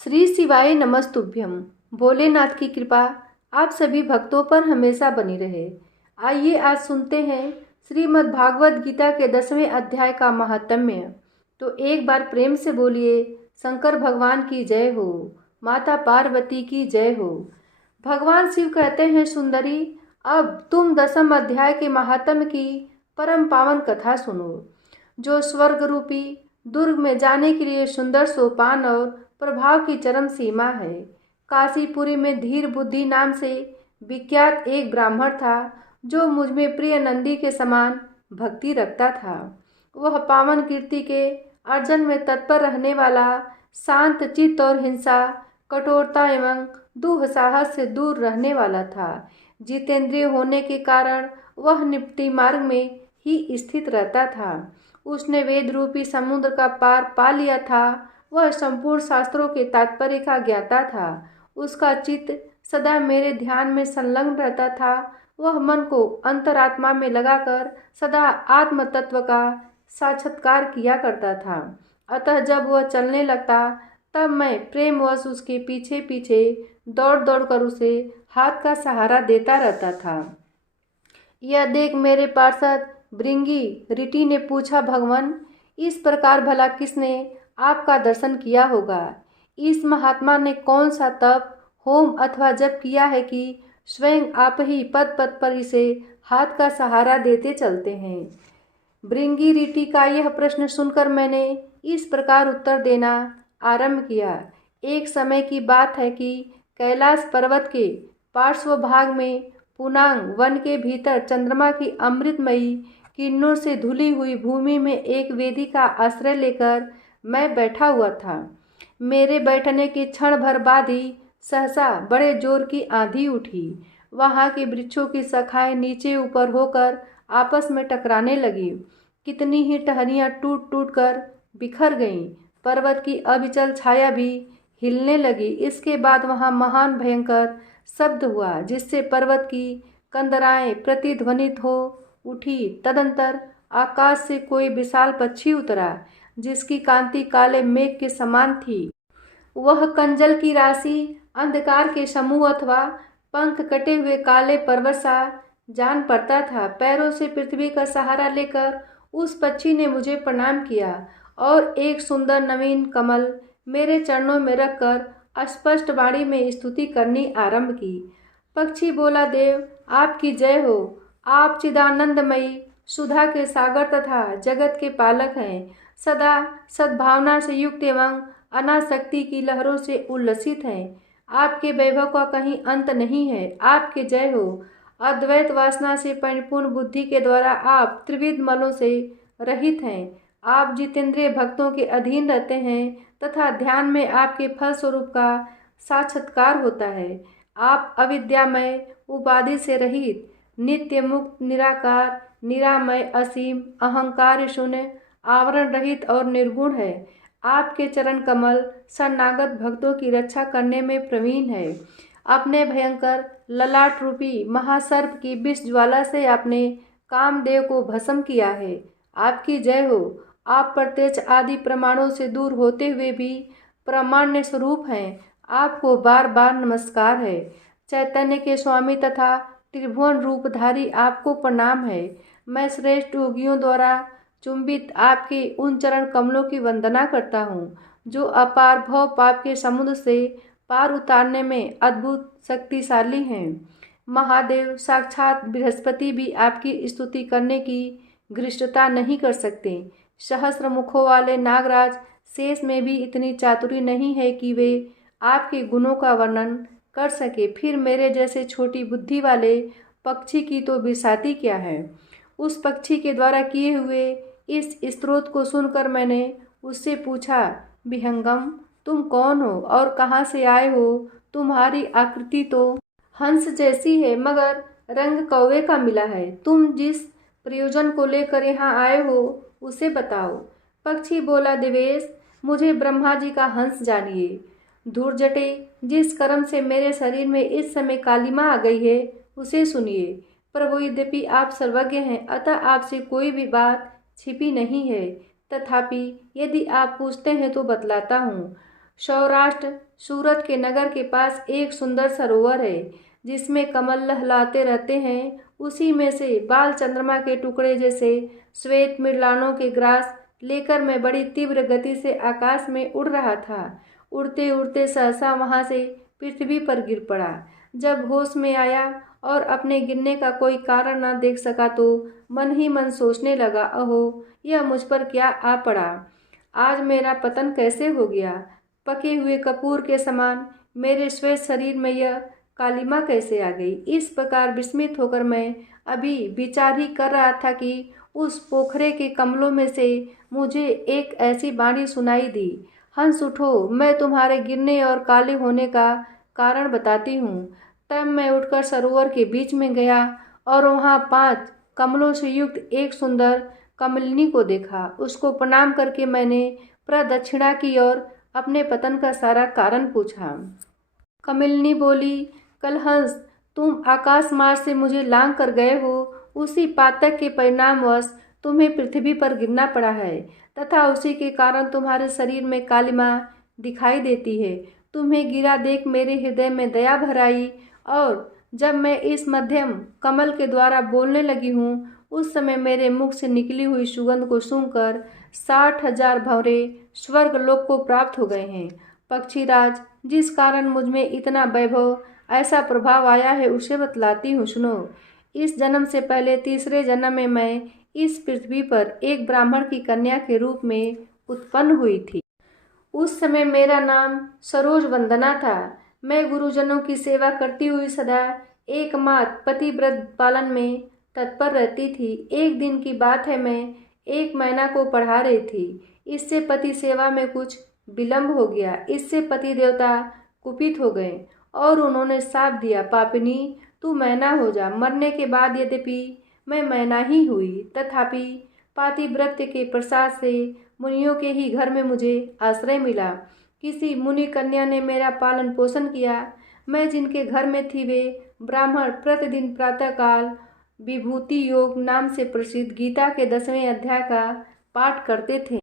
श्री शिवाय नमस्तुभ्यम। भोलेनाथ की कृपा आप सभी भक्तों पर हमेशा बनी रहे। आइए आज सुनते हैं श्रीमद् भागवत गीता के 10वें अध्याय का महात्म्य। तो एक बार प्रेम से बोलिए, शंकर भगवान की जय हो, माता पार्वती की जय हो। भगवान शिव कहते हैं, सुंदरी अब तुम 10वें अध्याय के महात्म्य की परम पावन कथा सुनो, जो स्वर्ग रूपी दुर्ग में जाने के लिए सुंदर सोपान और प्रभाव की चरम सीमा है। काशीपुरी में धीर बुद्धि नाम से विख्यात एक ब्राह्मण था, जो मुझ में प्रिय नंदी के समान भक्ति रखता था। वह पावन कीर्ति के अर्जन में तत्पर रहने वाला, शांत चित्त और हिंसा, कठोरता एवं दुस्साहस से दूर रहने वाला था। जितेंद्रिय होने के कारण वह निपटी मार्ग में ही स्थित रहता था। उसने वेद रूपी समुद्र का पार पा लिया था। वह संपूर्ण शास्त्रों के तात्पर्य का ज्ञाता था। उसका चित्त सदा मेरे ध्यान में संलग्न रहता था। वह मन को अंतरात्मा में लगाकर सदा आत्म तत्व का साक्षात्कार किया करता था। अतः जब वह चलने लगता, तब मैं प्रेमवश उसके पीछे पीछे दौड़ दौड़ कर उसे हाथ का सहारा देता रहता था। यह देख मेरे पार्षद भृंगी ऋषि ने पूछा, भगवान, इस प्रकार भला किसने आपका दर्शन किया होगा? इस महात्मा ने कौन सा तप, होम अथवा जप किया है कि स्वयं आप ही पद पद पर इसे हाथ का सहारा देते चलते हैं? भृंगी ऋषि का यह प्रश्न सुनकर मैंने इस प्रकार उत्तर देना आरंभ किया। एक समय की बात है कि कैलाश पर्वत के पार्श्व भाग में पुनांग वन के भीतर चंद्रमा की अमृतमयी किरणों से धुली हुई भूमि में एक वेदी का आश्रय लेकर मैं बैठा हुआ था। मेरे बैठने के क्षण भर बाद ही सहसा बड़े जोर की आंधी उठी। वहां के वृक्षों की शाखाएं नीचे ऊपर होकर आपस में टकराने लगी। कितनी ही टहनियां टूट टूट कर बिखर गईं। पर्वत की अविचल छाया भी हिलने लगी। इसके बाद वहां महान भयंकर शब्द हुआ, जिससे पर्वत की कंदराएं प्रतिध्वनित हो उठी। तदंतर आकाश से कोई विशाल पक्षी उतरा, जिसकी कांति काले मेघ के समान थी। वह कंजल की राशि, अंधकार के समूह अथवा पंख कटे हुए काले पर्वत सा जान पड़ता था। पैरों से पृथ्वी का सहारा लेकर उस पक्षी ने मुझे प्रणाम किया और एक सुंदर नवीन कमल मेरे चरणों में रखकर स्पष्ट वाणी में स्तुति करनी आरंभ की। पक्षी बोला, देव आपकी जय हो। आप चिदानंदमयी सुधा के सागर तथा जगत के पालक हैं। सदा सद्भावना से युक्त एवं अनासक्ति की लहरों से उल्लसित हैं। आपके वैभव का कहीं अंत नहीं है। आपके जय हो। अद्वैत वासना से परिपूर्ण बुद्धि के द्वारा आप त्रिविध मलों से रहित हैं। आप जितेंद्रिय भक्तों के अधीन रहते हैं तथा ध्यान में आपके फल स्वरूप का साक्षात्कार होता है। आप अविद्यामय, उपाधि से रहित, नित्य मुक्त, निराकार, निरामय, असीम, अहंकार शून्य, आवरण रहित और निर्गुण है। आपके चरण कमल शरणागत भक्तों की रक्षा करने में प्रवीण है। अपने भयंकर ललाट रूपी महासर्प की विष ज्वाला से आपने कामदेव को भस्म किया है। आपकी जय हो। आप प्रत्यक्ष आदि प्रमाणों से दूर होते हुए भी प्रामाण्य स्वरूप हैं। आपको बार बार नमस्कार है। चैतन्य के स्वामी तथा त्रिभुवन रूपधारी आपको प्रणाम है। मैं श्रेष्ठ योगियों द्वारा चुंबित आपके उन चरण कमलों की वंदना करता हूँ, जो अपार भव पाप के समुद्र से पार उतारने में अद्भुत शक्तिशाली हैं। महादेव साक्षात बृहस्पति भी आपकी स्तुति करने की धृष्टता नहीं कर सकते। सहस्र मुखों वाले नागराज शेष में भी इतनी चातुरी नहीं है कि वे आपके गुणों का वर्णन कर सके। फिर मेरे जैसे छोटी बुद्धि वाले पक्षी की तो बिसाती क्या है। उस पक्षी के द्वारा किए हुए इस स्तोत्र को सुनकर मैंने उससे पूछा, विहंगम, तुम कौन हो और कहाँ से आए हो? तुम्हारी आकृति तो हंस जैसी है, मगर रंग कौवे का मिला है। तुम जिस प्रयोजन को लेकर यहाँ आए हो उसे बताओ। पक्षी बोला, देवेश, मुझे ब्रह्मा जी का हंस जानिए। धूर्जटे, जिस कर्म से मेरे शरीर में इस समय कालिमा आ गई है उसे सुनिए। प्रभु, यद्यपि आप सर्वज्ञ हैं, अतः आपसे कोई भी बात छिपी नहीं है। तथापि यदि आप पूछते हैं तो बतलाता हूँ। सौराष्ट्र सूरत के नगर के पास एक सुंदर सरोवर है जिसमें कमल लहलाते रहते हैं। उसी में से बाल चंद्रमा के टुकड़े जैसे श्वेत मृलानों के ग्रास लेकर मैं बड़ी तीव्र गति से आकाश में उड़ रहा था। उड़ते उड़ते सहसा वहां से पृथ्वी पर गिर पड़ा। जब होश में आया और अपने गिरने का कोई कारण न देख सका तो मन ही मन सोचने लगा, अहो यह मुझ पर क्या आ पड़ा। आज मेरा पतन कैसे हो गया। पके हुए कपूर के समान मेरे श्वेत शरीर में यह कालिमा कैसे आ गई। इस प्रकार विस्मित होकर मैं अभी विचार ही कर रहा था कि उस पोखरे के कमलों में से मुझे एक ऐसी वाणी सुनाई दी, हंस उठो, मैं तुम्हारे गिरने और काले होने का कारण बताती हूँ। तब मैं उठकर सरोवर के बीच में गया और वहाँ 5 कमलों से युक्त एक सुंदर कमलिनी को देखा। उसको प्रणाम करके मैंने प्रदक्षिणा की और अपने पतन का सारा कारण पूछा। कमलिनी बोली, कलहंस, तुम आकाश मार्ग से मुझे लांघ कर गए हो। उसी पातक के परिणामवश तुम्हें पृथ्वी पर गिरना पड़ा है तथा उसी के कारण तुम्हारे शरीर में कालिमा दिखाई देती है। तुम्हें गिरा देख मेरे हृदय में दया भर आई और जब मैं इस मध्यम कमल के द्वारा बोलने लगी हूँ उस समय मेरे मुख से निकली हुई सुगंध को सूंघकर 60,000 भंवरे स्वर्ग लोक को प्राप्त हो गए हैं। पक्षीराज, जिस कारण मुझ में इतना वैभव ऐसा प्रभाव आया है उसे बतलाती हूँ, सुनो। इस जन्म से पहले तीसरे जन्म में मैं इस पृथ्वी पर एक ब्राह्मण की कन्या के रूप में उत्पन्न हुई थी। उस समय मेरा नाम सरोज वंदना था। मैं गुरुजनों की सेवा करती हुई सदा एकमात्र पतिव्रत पालन में तत्पर रहती थी। एक दिन की बात है, मैं एक मैना को पढ़ा रही थी। इससे पति सेवा में कुछ विलंब हो गया। इससे पति देवता कुपित हो गए और उन्होंने शाप दिया, पापिनी तू मैना हो जा। मरने के बाद यद्यपि मैं मैना ही हुई तथापि पातिव्रत्य के प्रसाद से मुनियों के ही घर में मुझे आश्रय मिला। किसी मुनि कन्या ने मेरा पालन पोषण किया। मैं जिनके घर में थी वे ब्राह्मण प्रतिदिन प्रातःकाल विभूति योग नाम से प्रसिद्ध गीता के 10वें अध्याय का पाठ करते थे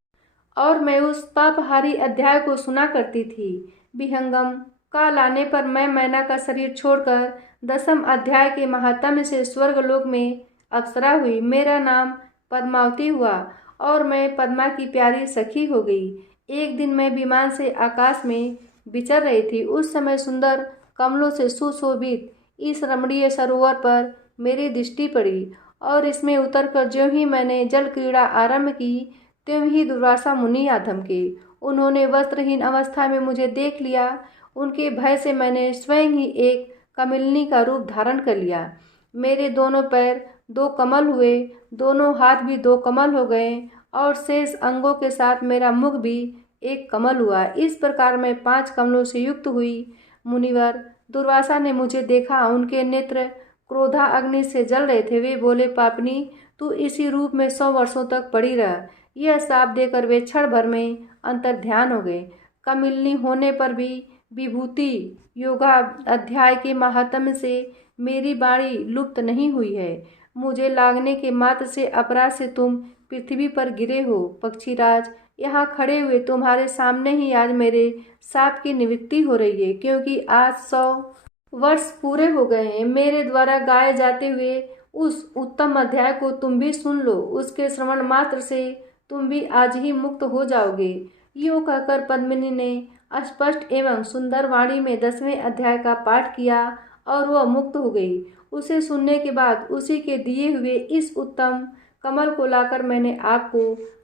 और मैं उस पापहारी अध्याय को सुना करती थी। विहंगम काल आने पर मैं मैना का शरीर छोड़कर 10वें अध्याय के महात्म्य से स्वर्गलोक में अप्सरा हुई। मेरा नाम पद्मावती हुआ और मैं पद्मा की प्यारी सखी हो गई। एक दिन मैं विमान से आकाश में विचर रही थी। उस समय सुंदर कमलों से सुशोभित इस रमणीय सरोवर पर मेरी दृष्टि पड़ी और इसमें उतरकर ज्यों ही मैंने जल क्रीड़ा आरंभ की त्यों ही दुर्वासा मुनि आ धमके। उन्होंने वस्त्रहीन अवस्था में मुझे देख लिया। उनके भय से मैंने स्वयं ही एक कमलिनी का रूप धारण कर लिया। मेरे दोनों पैर 2 कमल हुए, दोनों हाथ भी 2 कमल हो गए और शेष अंगों के साथ मेरा मुख भी एक कमल हुआ। इस प्रकार मैं 5 कमलों से युक्त हुई। मुनिवर दुर्वासा ने मुझे देखा। उनके नेत्र क्रोधा अग्नि से जल रहे थे। वे बोले, पापनी तू इसी रूप में 100 वर्षों तक पड़ी रह। यह शाप देकर वे क्षण भर में अंतर्ध्यान हो गए। कमलिनी होने पर भी विभूति योगा अध्याय के महात्म्य से मेरी वाणी लुप्त नहीं हुई है। मुझे लागने के मात्र से अपराध से तुम पृथ्वी पर गिरे हो। पक्षीराज, यहाँ खड़े हुए तुम्हारे सामने ही आज मेरे शाप की निवृत्ति हो रही है, क्योंकि आज 100 वर्ष पूरे हो गए हैं। मेरे द्वारा गाए जाते हुए उस उत्तम अध्याय को तुम भी सुन लो। उसके श्रवण मात्र से तुम भी आज ही मुक्त हो जाओगे। यूँ कहकर पद्मिनी ने स्पष्ट एवं सुंदर वाणी में 10वें अध्याय का पाठ किया और वह मुक्त हो गई। उसे सुनने के बाद उसी के दिए हुए इस उत्तम कमल को लाकर मैंने आपको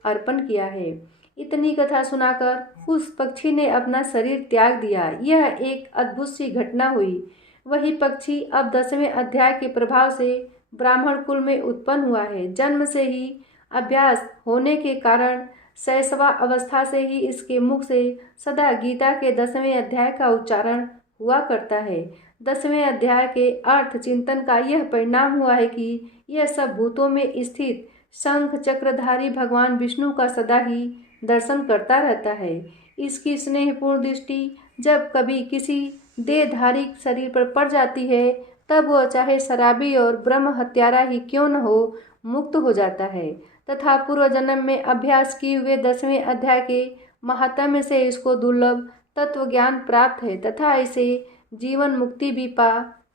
अर्पण किया है। इतनी कथा सुनाकर उस पक्षी ने अपना शरीर त्याग दिया। यह एक अद्भुत सी घटना हुई। वही पक्षी अब 10वें अध्याय के प्रभाव से ब्राह्मण कुल में उत्पन्न हुआ है। जन्म से ही अभ्यास होने के कारण शैशवा अवस्था से ही इसके मुख से सदा गीता के 10वें अध्याय का उच्चारण हुआ करता है। 10वें अध्याय के अर्थ चिंतन का यह परिणाम हुआ है कि यह सब भूतों में स्थित शंख चक्रधारी भगवान विष्णु का सदा ही दर्शन करता रहता है। इसकी स्नेहपूर्ण दृष्टि जब कभी किसी देहधारी शरीर पर पड़ जाती है तब वह चाहे शराबी और ब्रह्म हत्यारा ही क्यों न हो, मुक्त हो जाता है तथा पूर्व जन्म में अभ्यास किए हुए 10वें अध्याय के महात्म्य से इसको दुर्लभ तत्व ज्ञान प्राप्त है तथा इसे जीवन मुक्ति भी पा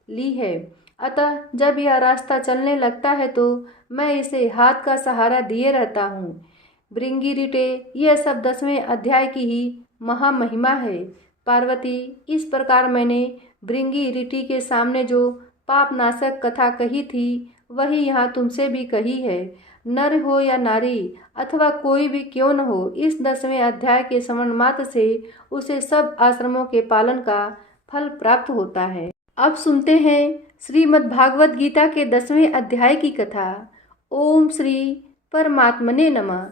ली है। अतः जब यह रास्ता चलने लगता है तो मैं इसे हाथ का सहारा दिए रहता हूँ। भृंगिरिटे, यह सब 10वें अध्याय की ही महामहिमा है। पार्वती, इस प्रकार मैंने भृंगिरिटी के सामने जो पापनाशक कथा कही थी वही यहाँ तुमसे भी कही है। नर हो या नारी अथवा कोई भी क्यों न हो, इस 10वें अध्याय के श्रवण मात्र से उसे सब आश्रमों के पालन का फल प्राप्त होता है। अब सुनते हैं श्रीमद् भागवत गीता के 10वें अध्याय की कथा। ओम श्री परमात्मने नमः।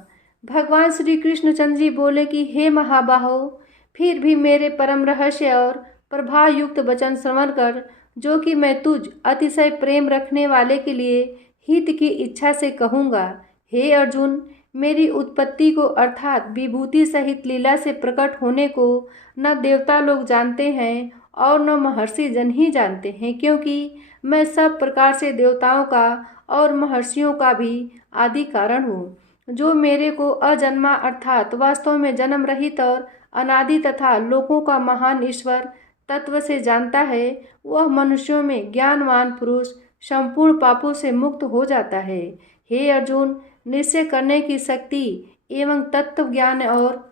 भगवान श्री कृष्णचंद्र जी बोले कि हे महाबाहो, फिर भी मेरे परम रहस्य और प्रभाव युक्त वचन श्रवण कर, जो कि मैं तुझ अतिशय प्रेम रखने वाले के लिए हित की इच्छा से कहूँगा। हे अर्जुन, मेरी उत्पत्ति को अर्थात विभूति सहित लीला से प्रकट होने को न देवता लोग जानते हैं और न महर्षि जन ही जानते हैं, क्योंकि मैं सब प्रकार से देवताओं का और महर्षियों का भी आदि कारण हूँ। जो मेरे को अजन्मा अर्थात वास्तव में जन्म रहित और अनादि तथा लोकों का महान ईश्वर तत्व से जानता है, वह मनुष्यों में ज्ञानवान पुरुष संपूर्ण पापों से मुक्त हो जाता है। हे अर्जुन, निश्चय करने की शक्ति एवं तत्व ज्ञान और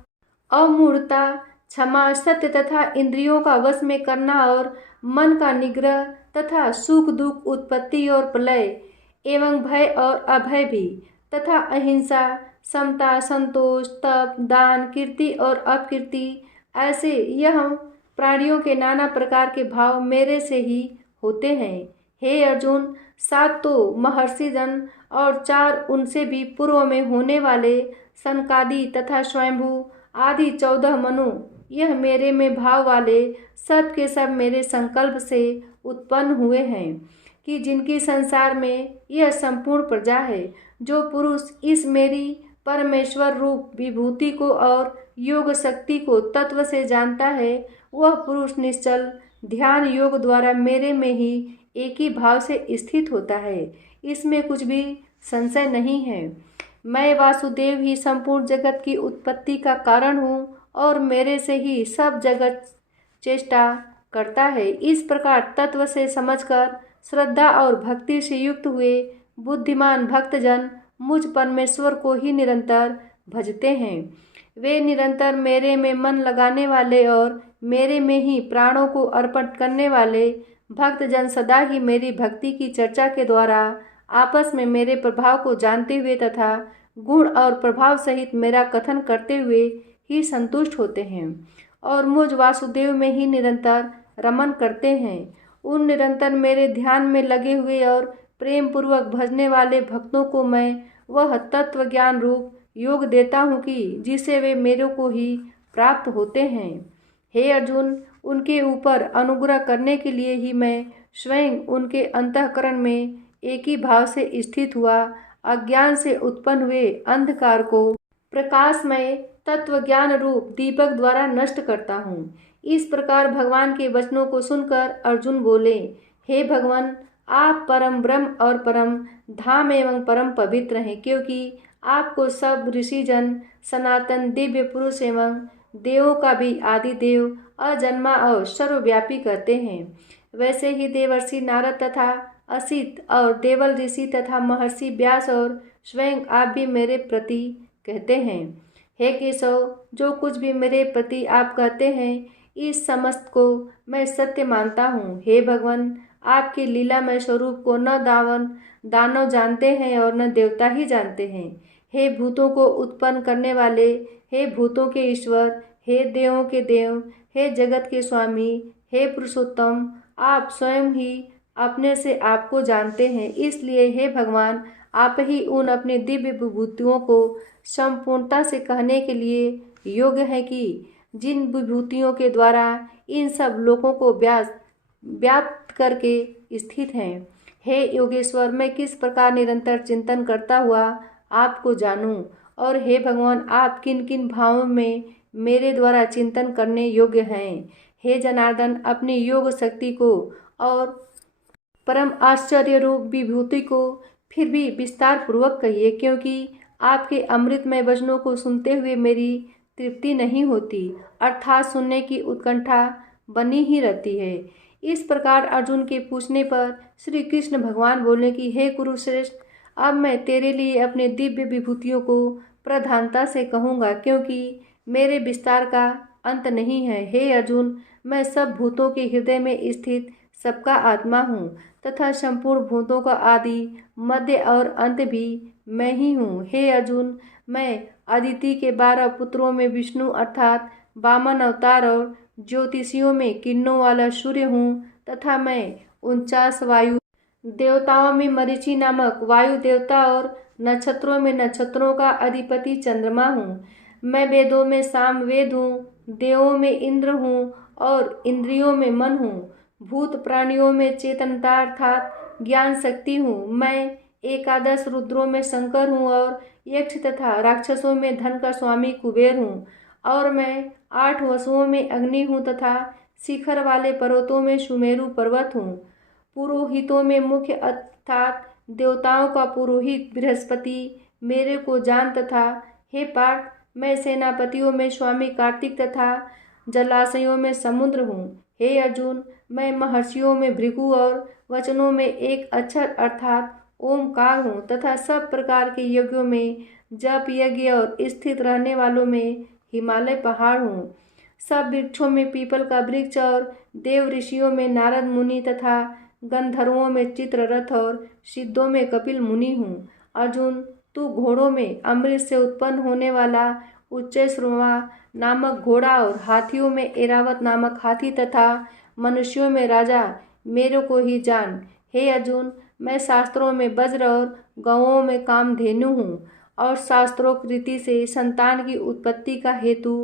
अमूढ़ता, क्षमा, सत्य तथा इंद्रियों का वश में करना और मन का निग्रह तथा सुख दुख, उत्पत्ति और प्रलय एवं भय और अभय भी, तथा अहिंसा, समता, संतोष, तप, दान, कीर्ति और अपकीर्ति, ऐसे यह प्राणियों के नाना प्रकार के भाव मेरे से ही होते हैं। हे अर्जुन, 7 तो महर्षि जन और 4 उनसे भी पूर्व में होने वाले सनकादि तथा स्वयंभू आदि 14 मनु, यह मेरे में भाव वाले सब के सब मेरे संकल्प से उत्पन्न हुए हैं कि जिनकी संसार में यह संपूर्ण प्रजा है। जो पुरुष इस मेरी परमेश्वर रूप विभूति को और योग शक्ति को तत्व से जानता है, वह पुरुष निश्चल ध्यान योग द्वारा मेरे में ही एक ही भाव से स्थित होता है। इसमें कुछ भी संशय नहीं है। मैं वासुदेव ही संपूर्ण जगत की उत्पत्ति का कारण हूँ और मेरे से ही सब जगत चेष्टा करता है। इस प्रकार तत्व से समझकर श्रद्धा और भक्ति से युक्त हुए बुद्धिमान भक्तजन मुझ परमेश्वर को ही निरंतर भजते हैं। वे निरंतर मेरे में मन लगाने वाले और मेरे में ही प्राणों को अर्पण करने वाले भक्तजन सदा ही मेरी भक्ति की चर्चा के द्वारा आपस में मेरे प्रभाव को जानते हुए तथा गुण और प्रभाव सहित मेरा कथन करते हुए ही संतुष्ट होते हैं और मुझ वासुदेव में ही निरंतर रमन करते हैं। उन निरंतर मेरे ध्यान में लगे हुए और प्रेम पूर्वक भजने वाले भक्तों को मैं वह तत्व ज्ञान रूप योग देता हूँ कि जिसे वे मेरे को ही प्राप्त होते हैं। हे अर्जुन, उनके ऊपर अनुग्रह करने के लिए ही मैं स्वयं उनके अंतःकरण में एक ही भाव से स्थित हुआ अज्ञान से उत्पन्न हुए अंधकार को प्रकाशमय तत्व ज्ञान रूप दीपक द्वारा नष्ट करता हूँ। इस प्रकार भगवान के वचनों को सुनकर अर्जुन बोले, हे भगवान, आप परम ब्रह्म और परम धाम एवं परम पवित्र हैं, क्योंकि आपको सब ऋषिजन सनातन दिव्य पुरुष एवं देवों का भी आदि देव अजन्मा और सर्वव्यापी कहते हैं। वैसे ही देवर्षि नारद तथा असित और देवल ऋषि तथा महर्षि व्यास और स्वयं आप भी मेरे प्रति कहते हैं। हे केशव, जो कुछ भी मेरे प्रति आप कहते हैं, इस समस्त को मैं सत्य मानता हूँ। हे भगवान, आपकी लीलामय स्वरूप को न दानव जानते हैं और न देवता ही जानते हैं। हे भूतों को उत्पन्न करने वाले, हे भूतों के ईश्वर, हे देवों के देव, हे जगत के स्वामी, हे पुरुषोत्तम, आप स्वयं ही अपने से आपको जानते हैं। इसलिए हे भगवान, आप ही उन अपनी दिव्य विभूतियों को संपूर्णता से कहने के लिए योग्य है कि जिन विभूतियों के द्वारा इन सब लोगों को व्याप्त करके स्थित हैं। हे योगेश्वर, मैं किस प्रकार निरंतर चिंतन करता हुआ आपको जानूं, और हे भगवान, आप किन किन भावों में मेरे द्वारा चिंतन करने योग्य हैं। हे जनार्दन, अपनी योग शक्ति को और परम आश्चर्य रूप विभूति को फिर भी विस्तार पूर्वक कहिए, क्योंकि आपके अमृतमय वचनों को सुनते हुए मेरी तृप्ति नहीं होती, अर्थात सुनने की उत्कंठा बनी ही रहती है। इस प्रकार अर्जुन के पूछने पर श्री कृष्ण भगवान बोले कि हे कुरुश्रेष्ठ, अब मैं तेरे लिए अपने दिव्य विभूतियों को प्रधानता से कहूँगा, क्योंकि मेरे विस्तार का अंत नहीं है। हे अर्जुन, मैं सब भूतों के हृदय में स्थित सबका आत्मा हूँ तथा संपूर्ण भूतों का आदि, मध्य और अंत भी मैं ही हूँ। हे अर्जुन, मैं अदिति के 12 पुत्रों में विष्णु अर्थात वामन अवतार और ज्योतिषियों में किरणों वाला सूर्य हूँ तथा मैं 49 वायु देवताओं में मरीचि नामक वायु देवता और नक्षत्रों में नक्षत्रों का अधिपति चंद्रमा हूँ। मैं वेदों में सामवेद हूँ, देवों में इंद्र हूँ और इंद्रियों में मन हूँ। भूत प्राणियों में चेतनता अर्थात ज्ञान शक्ति हूँ। मैं 11 रुद्रों में शंकर हूँ और यक्ष तथा राक्षसों में धन का स्वामी कुबेर हूँ। और मैं 8 वसुओं में अग्नि हूँ तथा शिखर वाले पर्वतों में सुमेरु पर्वत हूँ। पुरोहितों में मुख्य अर्थात देवताओं का पुरोहित बृहस्पति मेरे को जान तथा हे पार्थ, मैं सेनापतियों में स्वामी कार्तिक तथा जलाशयों में समुद्र हूँ। हे अर्जुन, मैं महर्षियों में भृगु और वचनों में एक अक्षर अर्थात ओमकार हूँ तथा सब प्रकार के यज्ञों में जप यज्ञ और स्थित रहने वालों में हिमालय पहाड़ हूँ। सब वृक्षों में पीपल का वृक्ष और देव ऋषियों में नारद मुनि तथा गंधर्वों में चित्ररथ और सिद्धों में कपिल मुनि हूँ। अर्जुन, तू घोड़ों में अमृत से उत्पन्न होने वाला उच्चैश्रवा नामक घोड़ा और हाथियों में ऐरावत नामक हाथी तथा मनुष्यों में राजा मेरे को ही जान। हे अर्जुन, मैं शास्त्रों में वज्र और गौओं में कामधेनु हूँ और शास्त्रोक्त रीति से संतान की उत्पत्ति का हेतु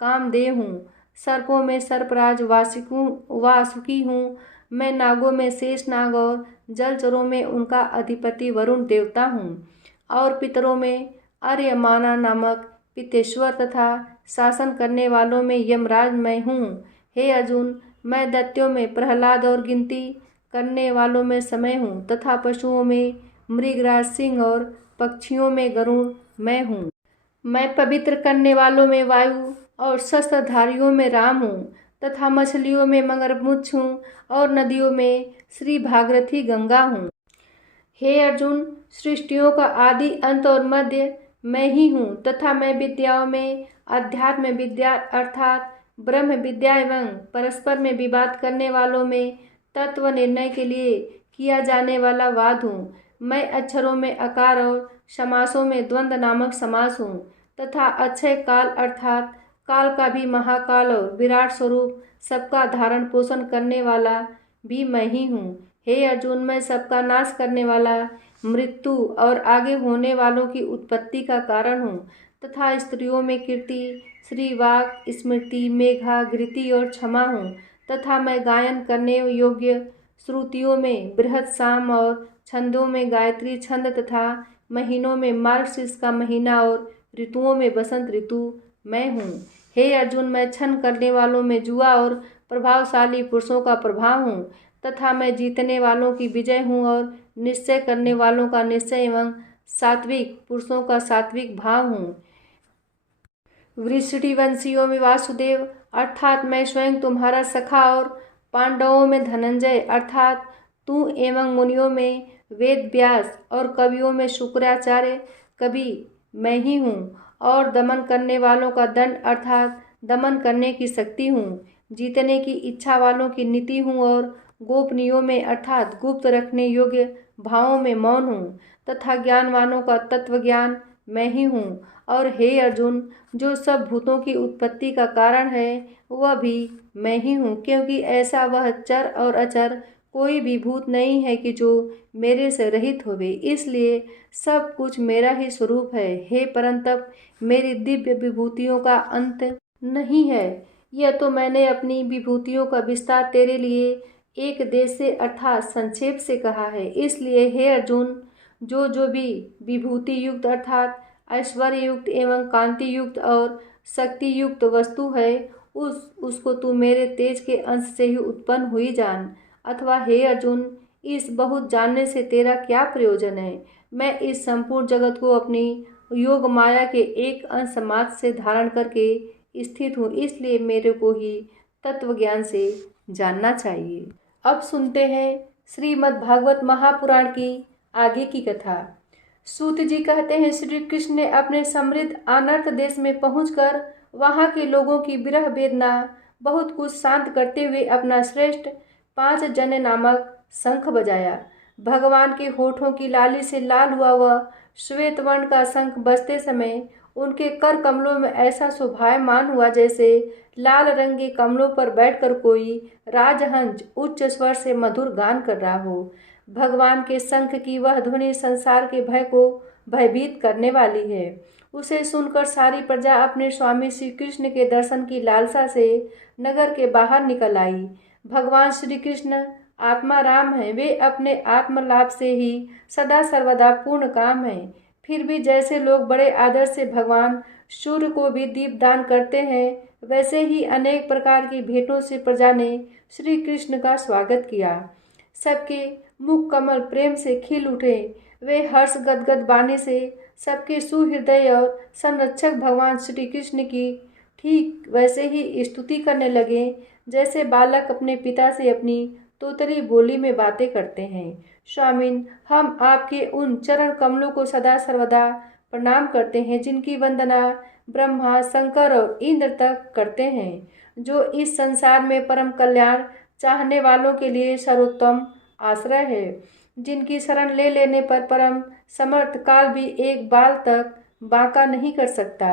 कामदेव हूँ। सर्पों में सर्पराज वासुकी हूँ। मैं नागों में शेष नाग और जलचरों में उनका अधिपति वरुण देवता हूँ और पितरों में आर्यमाना नामक पितेश्वर तथा शासन करने वालों में यमराज मैं हूँ। हे अर्जुन, मैं दैत्यों में प्रहलाद और गिनती करने वालों में समय हूँ तथा पशुओं में मृगराज सिंह और पक्षियों में गरुड़ मैं हूँ। मैं पवित्र करने वालों में वायु और शस्त्रधारियों में राम हूँ तथा मछलियों में मगरमच्छ हूँ और नदियों में श्री भागीरथी गंगा हूँ। हे अर्जुन, सृष्टियों का आदि अंत और मध्य मैं ही हूँ तथा मैं विद्याओं में अध्यात्म विद्या अर्थात ब्रह्म विद्या एवं परस्पर में विवाद करने वालों में तत्व निर्णय के लिए किया जाने वाला वाद हूँ। मैं अक्षरों में आकार और समासों में द्वंद्व नामक समास हूँ तथा अक्षय काल अर्थात काल का भी महाकाल और विराट स्वरूप सबका धारण पोषण करने वाला भी मैं ही हूँ। हे अर्जुन, मैं सबका नाश करने वाला मृत्यु और आगे होने वालों की उत्पत्ति का कारण हूँ तथा स्त्रियों में कीर्ति, श्रीवाक, स्मृति, मेघा, घृति और क्षमा हूँ तथा मैं गायन करने योग्य श्रुतियों में बृहत साम और छंदों में गायत्री छंद तथा महीनों में मार्गशीर्ष का महीना और ऋतुओं में बसंत ऋतु मैं हूँ। हे अर्जुन, मैं छन करने वालों में जुआ और प्रभावशाली पुरुषों का प्रभाव हूँ तथा मैं जीतने वालों की विजय हूँ और निश्चय करने वालों का निश्चय एवं सात्विक पुरुषों का सात्विक भाव हूँ। वृषणिवंशियों में वासुदेव अर्थात मैं स्वयं तुम्हारा सखा और पांडवों में धनंजय अर्थात तू एवं मुनियों में वेद व्यास और कवियों में शुक्राचार्य कवि मैं ही हूँ और दमन करने वालों का दंड अर्थात दमन करने की शक्ति हूँ। जीतने की इच्छा वालों की नीति हूँ और गोपनीयों में अर्थात गुप्त रखने योग्य भावों में मौन हूँ तथा ज्ञानवानों का तत्व ज्ञान मैं ही हूँ। और हे अर्जुन, जो सब भूतों की उत्पत्ति का कारण है वह भी मैं ही हूँ, क्योंकि ऐसा वह चर और अचर कोई भी भूत नहीं है कि जो मेरे से रहित होवे, इसलिए सब कुछ मेरा ही स्वरूप है। हे परंतप, मेरी दिव्य विभूतियों का अंत नहीं है। यह तो मैंने अपनी विभूतियों का विस्तार तेरे लिए एक देश से अर्थात संक्षेप से कहा है। इसलिए हे अर्जुन, जो भी विभूति युक्त अर्थात ऐश्वर्य युक्त एवं कांति युक्त और शक्ति युक्त वस्तु है उसको तू मेरे तेज के अंश से ही उत्पन्न हुई जान। अथवा हे अर्जुन, इस बहुत जानने से तेरा क्या प्रयोजन है। मैं इस संपूर्ण जगत को अपनी योग माया के एक अंश मात्र से धारण करके स्थित हूँ, इसलिए मेरे को ही तत्व ज्ञान से जानना चाहिए। अब सुनते हैं श्रीमद् भागवत महापुराण की आगे की कथा। सूत जी कहते हैं, श्री कृष्ण ने अपने समृद्ध अनर्थ देश में पहुंचकर वहां के लोगों की विरह वेदना बहुत कुछ शांत करते हुए अपना श्रेष्ठ 5 जने नामक शंख बजाया। भगवान के होठों की लाली से लाल हुआ वह श्वेत वर्ण का शंख बजते समय उनके कर कमलों में ऐसा शोभायमान हुआ जैसे लाल रंग के कमलों पर बैठकर कोई राजहंस उच्च स्वर से मधुर गान कर रहा हो। भगवान के शंख की वह ध्वनि संसार के भय को भयभीत करने वाली है। उसे सुनकर सारी प्रजा अपने स्वामी श्री कृष्ण के दर्शन की लालसा से नगर के बाहर निकल आई। भगवान श्री कृष्ण आत्मा राम है, वे अपने आत्मलाभ से ही सदा सर्वदा पूर्ण काम है। फिर भी जैसे लोग बड़े आदर से भगवान सूर्य को भी दीप दान करते हैं, वैसे ही अनेक प्रकार की भेंटों से प्रजा ने श्री कृष्ण का स्वागत किया। सबके मुख कमल प्रेम से खिल उठे। वे हर्ष गदगद वाणी से सबके सुहृदय और संरक्षक भगवान श्री कृष्ण की ठीक वैसे ही स्तुति करने लगे जैसे बालक अपने पिता से अपनी तोतली बोली में बातें करते हैं। स्वामिन, हम आपके उन चरण कमलों को सदा सर्वदा प्रणाम करते हैं जिनकी वंदना ब्रह्मा, शंकर और इंद्र तक करते हैं, जो इस संसार में परम कल्याण चाहने वालों के लिए सर्वोत्तम आश्रय है, जिनकी शरण ले लेने पर परम समर्थ काल भी एक बाल तक बांका नहीं कर सकता।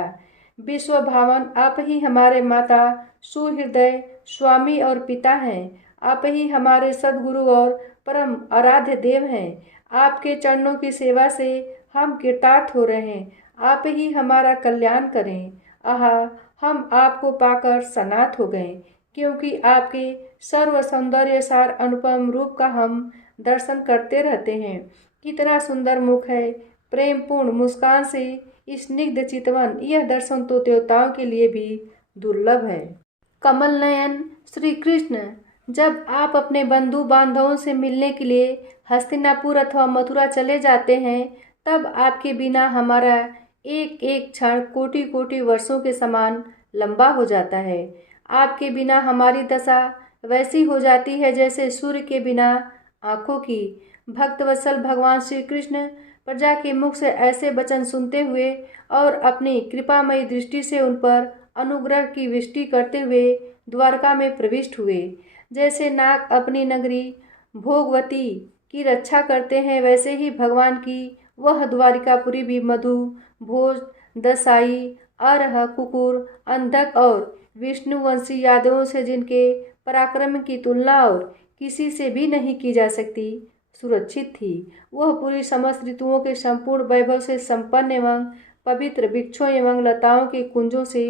विश्व भावन आप ही हमारे माता, सुहृदय, स्वामी और पिता हैं। आप ही हमारे सद्गुरु और परम आराध्य देव हैं। आपके चरणों की सेवा से हम कृतार्थ हो रहे हैं। आप ही हमारा कल्याण करें। आहा, हम आपको पाकर सनाथ हो गए, क्योंकि आपके सर्व सौंदर्य सार अनुपम रूप का हम दर्शन करते रहते हैं। कितना सुंदर मुख है, प्रेम पूर्ण मुस्कान से स्निग्ध चितवन, यह दर्शन तो देवताओं के लिए भी दुर्लभ है। कमल नयन श्री कृष्ण, जब आप अपने बंधु बांधवों से मिलने के लिए हस्तिनापुर अथवा मथुरा चले जाते हैं, तब आपके बिना हमारा एक एक क्षण कोटि कोटि वर्षों के समान लंबा हो जाता है। आपके बिना हमारी दशा वैसी हो जाती है जैसे सूर्य के बिना आँखों की। भक्तवत्सल भगवान श्री कृष्ण प्रजा के मुख से ऐसे वचन सुनते हुए और अपनी कृपामयी दृष्टि से उन पर अनुग्रह की वृष्टि करते हुए द्वारका में प्रविष्ट हुए। जैसे नाग अपनी नगरी भोगवती की रक्षा करते हैं, वैसे ही भगवान की वह द्वारिकापुरी भी मधु, भोज, दसाई, अरह, कुकुर, अंधक और विष्णुवंशी यादवों से जिनके पराक्रम की तुलना और किसी से भी नहीं की जा सकती, सुरक्षित थी। वह पूरी समस्त ऋतुओं के संपूर्ण वैभव से संपन्न एवं पवित्र वृक्षों एवं लताओं के कुंजों से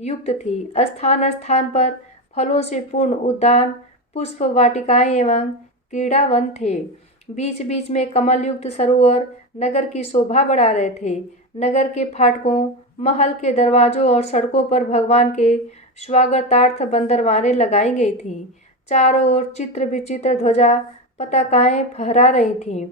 युक्त थी। स्थान स्थान पर फलों से पूर्ण उद्यान, पुष्प वाटिकाएं एवं क्रीड़ावन थे। बीच बीच में कमल युक्त सरोवर नगर की शोभा बढ़ा रहे थे। नगर के फाटकों, महल के दरवाजों और सड़कों पर भगवान के स्वागतार्थ बंदरवारें लगाई गई थीं। चारों ओर चित्र विचित्र ध्वजा पताकाएं फहरा रही थीं,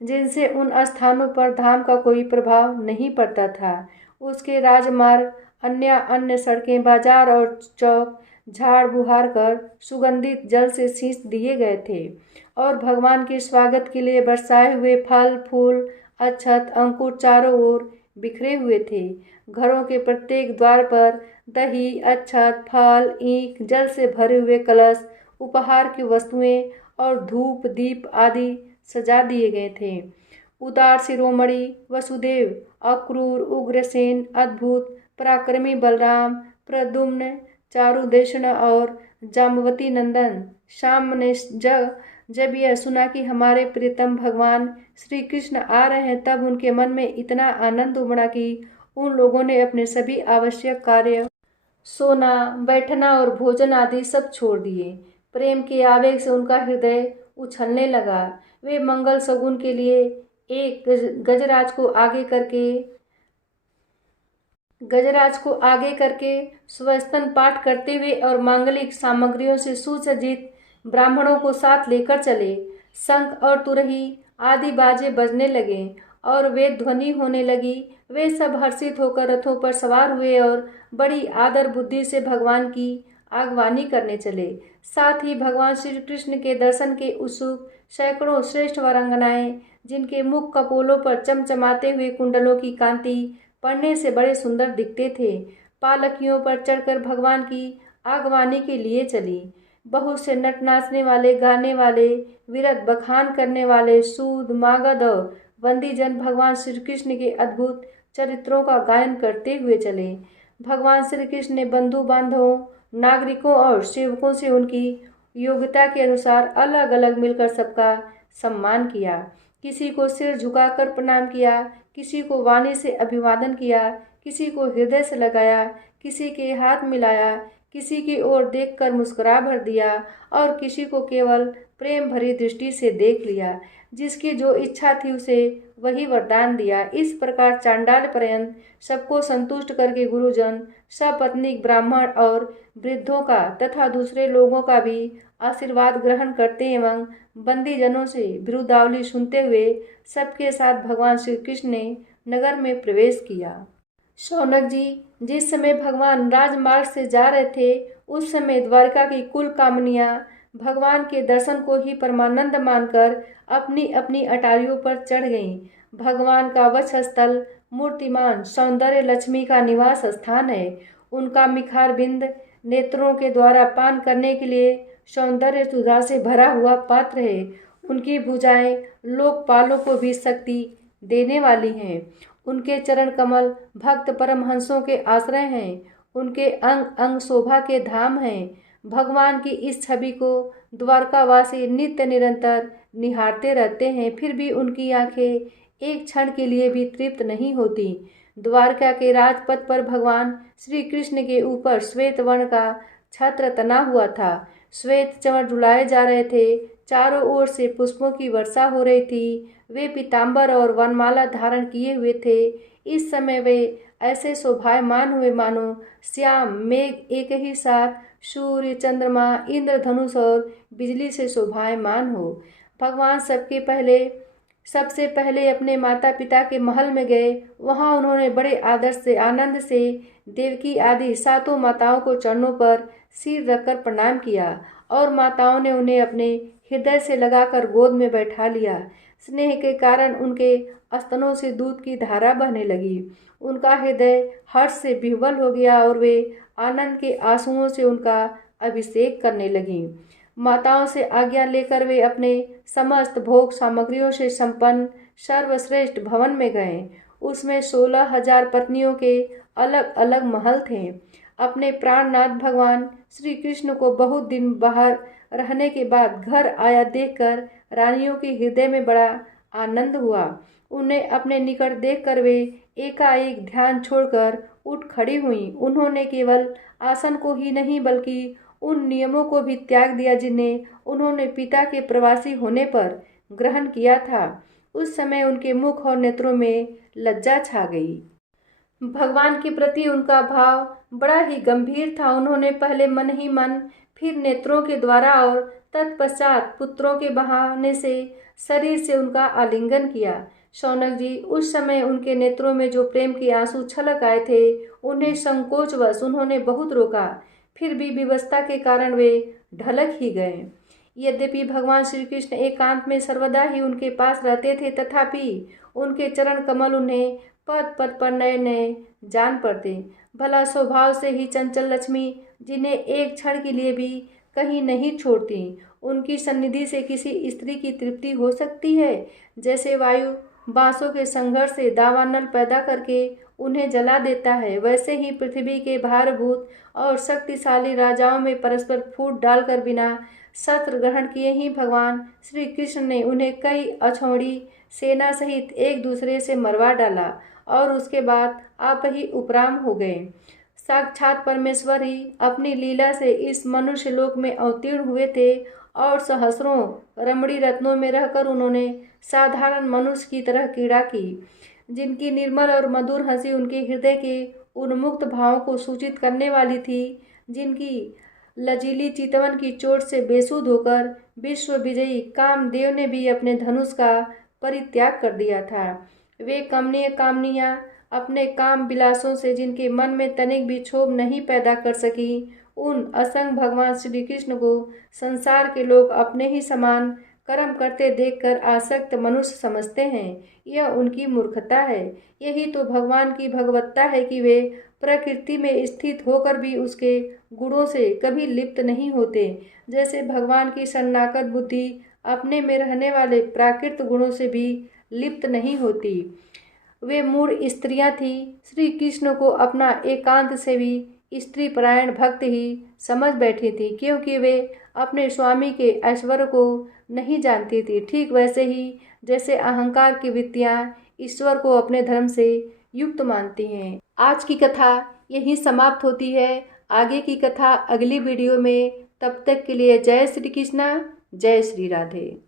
जिनसे उन स्थानों पर धाम का कोई प्रभाव नहीं पड़ता था। उसके राजमार्ग, अन्य सड़कें, बाजार और चौक झाड़ बुहार कर सुगंधित जल से सींच दिए गए थे और भगवान के स्वागत के लिए बरसाए हुए फल, फूल, अक्षत, अंकुर चारों ओर बिखरे हुए थे। घरों के प्रत्येक द्वार पर दही, अक्षत, फल, ईख, जल से भरे हुए कलश, उपहार की वस्तुएं और धूप दीप आदि सजा दिए गए थे। उदार शिरोमणि वसुदेव, अक्रूर, उग्रसेन, अद्भुत पराक्रमी बलराम, प्रद्युम्न, चारुदेशण और जाम्बवती नंदन श्याम ने जब यह सुना कि हमारे प्रियतम भगवान श्री कृष्ण आ रहे हैं, तब उनके मन में इतना आनंद उमड़ा कि उन लोगों ने अपने सभी आवश्यक कार्य, सोना, बैठना और भोजन आदि सब छोड़ दिए। प्रेम के आवेग से उनका हृदय उछलने लगा। वे मंगल शगुन के लिए एक गजराज को आगे करके स्वस्तन पाठ करते हुए और मांगलिक सामग्रियों से सुसज्जित ब्राह्मणों को साथ लेकर चले। शंख और तुरही आदि बाजे बजने लगे और वेद ध्वनि होने लगी। वे सब हर्षित होकर रथों पर सवार हुए और बड़ी आदर बुद्धि से भगवान की आगवानी करने चले। साथ ही भगवान श्री कृष्ण के दर्शन के उत्सुक सैकड़ों श्रेष्ठ वीरांगनाएं, जिनके मुख कपोलों पर चमचमाते हुए कुंडलों की कांति पड़ने से बड़े सुंदर दिखते थे, पालकियों पर चढ़कर भगवान की आगवानी के लिए चली। बहुत से नट नाचने वाले, गाने वाले, विरत बखान करने वाले, सूद मागध और बंदीजन भगवान श्री कृष्ण के अद्भुत चरित्रों का गायन करते हुए चले। भगवान श्री कृष्ण ने बंधु बांधवों, नागरिकों और सेवकों से उनकी योग्यता के अनुसार अलग अलग मिलकर सबका सम्मान किया। किसी को सिर झुकाकर प्रणाम किया, किसी को वाणी से अभिवादन किया, किसी को हृदय से लगाया, किसी के हाथ मिलाया, किसी की ओर देखकर मुस्कुरा भर दिया और किसी को केवल प्रेम भरी दृष्टि से देख लिया। जिसकी जो इच्छा थी उसे वही वरदान दिया। इस प्रकार चांडाल पर्यंत सबको संतुष्ट करके गुरुजन सपत्नीक ब्राह्मण और वृद्धों का तथा दूसरे लोगों का भी आशीर्वाद ग्रहण करते एवं बंदीजनों से बिरुदावली सुनते हुए सबके साथ भगवान श्री कृष्ण ने नगर में प्रवेश किया। शौनक जी, जिस समय भगवान राजमार्ग से जा रहे थे उस समय द्वारका की कुल कामनियां भगवान के दर्शन को ही परमानंद मानकर अपनी अपनी अटारियों पर चढ़ गईं। भगवान का वक्षस्थल मूर्तिमान सौंदर्य लक्ष्मी का निवास स्थान है। उनका मिखार बिंद नेत्रों के द्वारा पान करने के लिए सौंदर्य सुधा से भरा हुआ पात्र है। उनकी भुजाएं लोकपालों को भी शक्ति देने वाली हैं। उनके चरण कमल भक्त परमहंसों के आश्रय हैं। उनके अंग अंग शोभा के धाम हैं। भगवान की इस छवि को द्वारकावासी नित्य निरंतर निहारते रहते हैं, फिर भी उनकी आंखें एक क्षण के लिए भी तृप्त नहीं होती। द्वारका के राजपथ पर भगवान श्री कृष्ण के ऊपर श्वेत वर्ण का छत्र तना हुआ था। श्वेत चंवर डुलाए जा रहे थे। चारों ओर से पुष्पों की वर्षा हो रही थी। वे पीताम्बर और वनमाला धारण किए हुए थे। इस समय वे ऐसे शोभायमान हुए मानो श्याम मेघ एक ही साथ सूर्य, चंद्रमा, इंद्रधनुष और बिजली से शोभायमान हो। भगवान सबसे पहले अपने माता पिता के महल में गए। वहां उन्होंने बड़े आदर से आनंद से देवकी आदि सातों माताओं को चरणों पर सिर रखकर प्रणाम किया और माताओं ने उन्हें अपने हृदय से लगाकर गोद में बैठा लिया। स्नेह के कारण उनके स्तनों से दूध की धारा बहने लगी। उनका हृदय हर्ष से विह्वल हो गया और वे आनंद के आंसुओं से उनका अभिषेक करने लगीं। माताओं से आज्ञा लेकर वे अपने समस्त भोग सामग्रियों से संपन्न सर्वश्रेष्ठ भवन में गए। उसमें 16,000 पत्नियों के अलग अलग महल थे। अपने प्राणनाथ भगवान श्री कृष्ण को बहुत दिन बाहर रहने के बाद घर आया देखकर रानियों के हृदय में बड़ा आनंद हुआ। उन्हें अपने निकट देखकर वे एकाएक ध्यान छोड़कर उठ खड़ी हुईं। उन्होंने केवल आसन को ही नहीं बल्कि उन नियमों को भी त्याग दिया जिन्हें उन्होंने पिता के प्रवासी होने पर ग्रहण किया था। उस समय उनके मुख और नेत्रों में लज्जा छा गई। भगवान के प्रति उनका भाव बड़ा ही गंभीर था। उन्होंने पहले मन ही मन, फिर नेत्रों के द्वारा और तत्पश्चात पुत्रों के बहाने से शरीर से उनका आलिंगन किया। शौनक जी, उस समय उनके नेत्रों में जो प्रेम के आंसू छलक आए थे उन्हें संकोचवश उन्होंने बहुत रोका, फिर भी विवशता के कारण वे ढलक ही गए। यद्यपि भगवान श्री कृष्ण एकांत में सर्वदा ही उनके पास रहते थे, तथापि उनके चरण कमल उन्हें पद पद पर नए नए जान पड़ते। भला स्वभाव से ही चंचल लक्ष्मी, जिन्हें एक क्षण के लिए भी कहीं नहीं छोड़ती, उनकी सन्निधि से किसी स्त्री की तृप्ति हो सकती है? जैसे वायु बांसों के संघर्ष से दावानल पैदा करके उन्हें जला देता है, वैसे ही पृथ्वी के भारभूत और शक्तिशाली राजाओं में परस्पर फूट डालकर बिना शस्त्र ग्रहण किए ही भगवान श्री कृष्ण ने उन्हें कई अछौड़ी सेना सहित एक दूसरे से मरवा डाला और उसके बाद आप ही उपराम हो गए। साक्षात परमेश्वर ही अपनी लीला से इस मनुष्य लोक में अवतीर्ण हुए थे और सहस्रों रमणी रत्नों में रहकर उन्होंने साधारण मनुष्य की तरह क्रीड़ा की, जिनकी निर्मल और मधुर हंसी उनके हृदय के उन्मुक्त भावों को सूचित करने वाली थी, जिनकी लजीली चितवन की चोट से बेसुध होकर विश्व विजयी कामदेव ने भी अपने धनुष का परित्याग कर दिया था। वे कमनीय कामनियाँ अपने काम विलासों से जिनके मन में तनिक भी क्षोभ नहीं पैदा कर सकी, उन असंग भगवान श्री कृष्ण को संसार के लोग अपने ही समान कर्म करते देखकर आसक्त मनुष्य समझते हैं। यह उनकी मूर्खता है। यही तो भगवान की भगवत्ता है कि वे प्रकृति में स्थित होकर भी उसके गुणों से कभी लिप्त नहीं होते। जैसे भगवान की शरणागत बुद्धि अपने में रहने वाले प्राकृत गुणों से भी लिप्त नहीं होती। वे मूढ़ स्त्रियां थी। श्री कृष्ण को अपना एकांत से भी स्त्री परायण भक्त ही समझ बैठी थी, क्योंकि वे अपने स्वामी के ऐश्वर्य को नहीं जानती थी। ठीक वैसे ही जैसे अहंकार की वृत्तियां ईश्वर को अपने धर्म से युक्त मानती हैं। आज की कथा यही समाप्त होती है। आगे की कथा अगली वीडियो में। तब तक के लिए जय श्री कृष्णा, जय श्री राधे।